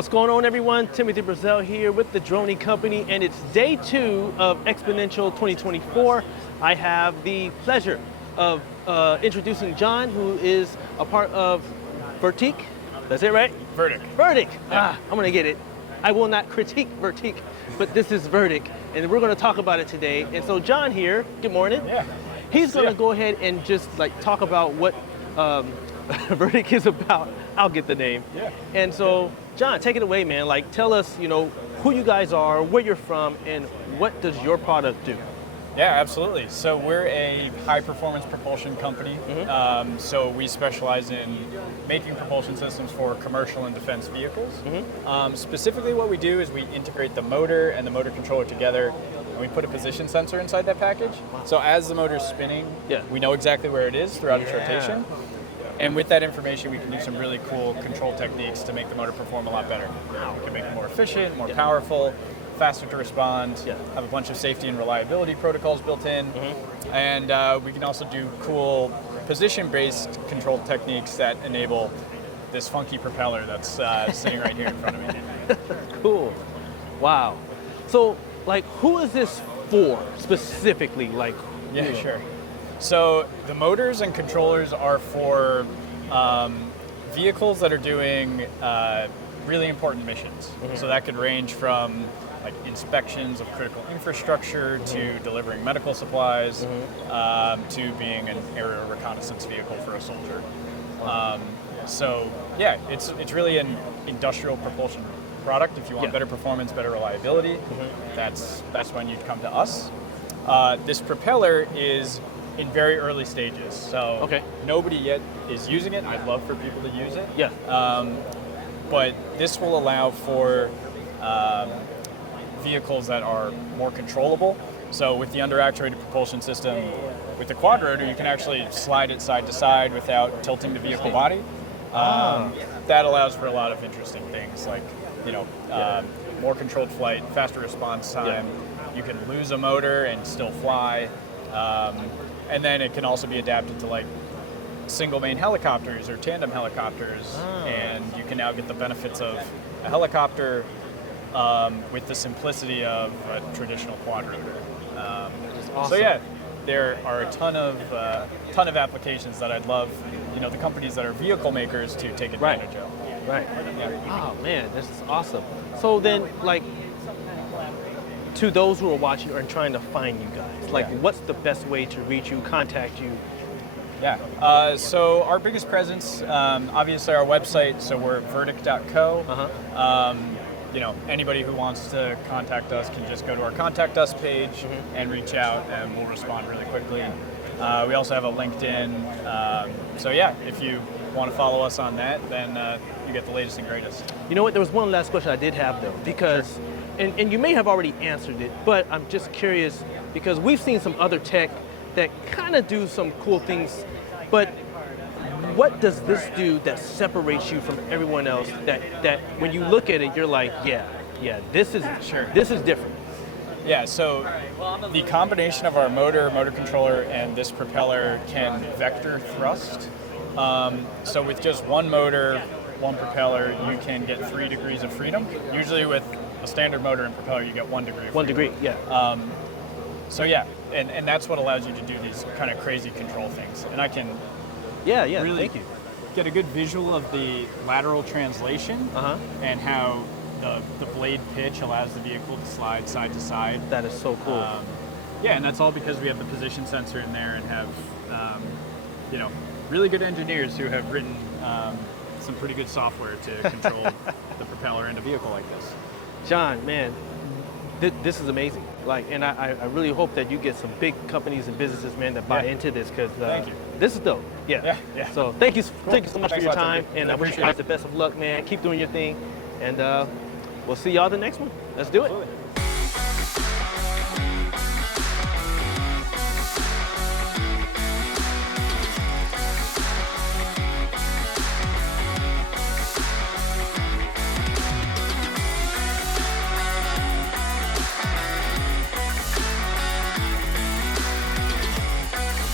What's going on, everyone? Timothy Brazel here with the Droney Company, and it's day 2 of Xponential 2024. I have the pleasure of introducing John, who is a part of Vertiq. That's it, right? Vertiq. Vertiq. Yeah. I'm gonna get it. I will not critique Vertiq, but this is Vertiq, and we're gonna talk about it today. And so John here, good morning. Yeah. He's gonna go ahead and just like talk about what Vertiq is about. I'll get the name. Yeah. And so, John, take it away, man. Like, tell us, who you guys are, where you're from, and what does your product do? Yeah, absolutely. So we're a high-performance propulsion company. So we specialize in making propulsion systems for commercial and defense vehicles. Specifically, what we do is we integrate the motor and the motor controller together, and we put a position sensor inside that package. So as the motor's spinning, we know exactly where it is throughout its rotation. And with that information, we can do some really cool control techniques to make the motor perform a lot better. We can make it more efficient, more powerful, faster to respond, have a bunch of safety and reliability protocols built in, and we can also do cool position-based control techniques that enable this funky propeller that's sitting right here in front of me. Cool. Wow. So, like, who is this for specifically? Like, Yeah, sure. So the motors and controllers are for vehicles that are doing really important missions. So that could range from like inspections of critical infrastructure to delivering medical supplies to being an aerial reconnaissance vehicle for a soldier. So yeah, it's really an industrial propulsion product. If you want better performance, better reliability, that's when you'd come to us. This propeller is in very early stages, so nobody yet is using it. I'd love for people to use it. But this will allow for vehicles that are more controllable. So with the under-actuated propulsion system, with the quad rotor, you can actually slide it side to side without tilting the vehicle body. That allows for a lot of interesting things like, more controlled flight, faster response time. You can lose a motor and still fly. And then it can also be adapted to like single main helicopters or tandem helicopters. And you can now get the benefits of a helicopter with the simplicity of a traditional quad rotor. So yeah, there are a ton of applications that I'd love, the companies that are vehicle makers to take advantage of. Right. Oh man, this is awesome. So then, like, to those who are watching and trying to find you guys, like, what's the best way to reach you, contact you? So our biggest presence, obviously our website, so we're vertiq.co. Anybody who wants to contact us can just go to our contact us page and reach out, and we'll respond really quickly. We also have a LinkedIn. So yeah, if you want to follow us on that, then you get the latest and greatest. You know what, there was one last question I did have though, because, and you may have already answered it, but I'm just curious, because we've seen some other tech that kind of do some cool things, but what does this do that separates you from everyone else, that when you look at it, you're like, this is different? Yeah, so the combination of our motor controller, and this propeller can vector thrust. So with just one motor, one propeller, you can get 3 degrees of freedom. Usually with a standard motor and propeller, you get 1 degree of freedom. 1 degree, So yeah, and that's what allows you to do these kind of crazy control things. And I can really thank you. get a good visual of the lateral translation and how the blade pitch allows the vehicle to slide side to side. That is so cool. And that's all because we have the position sensor in there and have really good engineers who have written some pretty good software to control the propeller in a vehicle like this. John, man, this is amazing. Like, and I really hope that you get some big companies and businesses, man, that buy into this, because this is dope. So thank you so much for your time, and I wish you guys the best of luck, man. Keep doing your thing, and we'll see y'all the next one. Let's do it.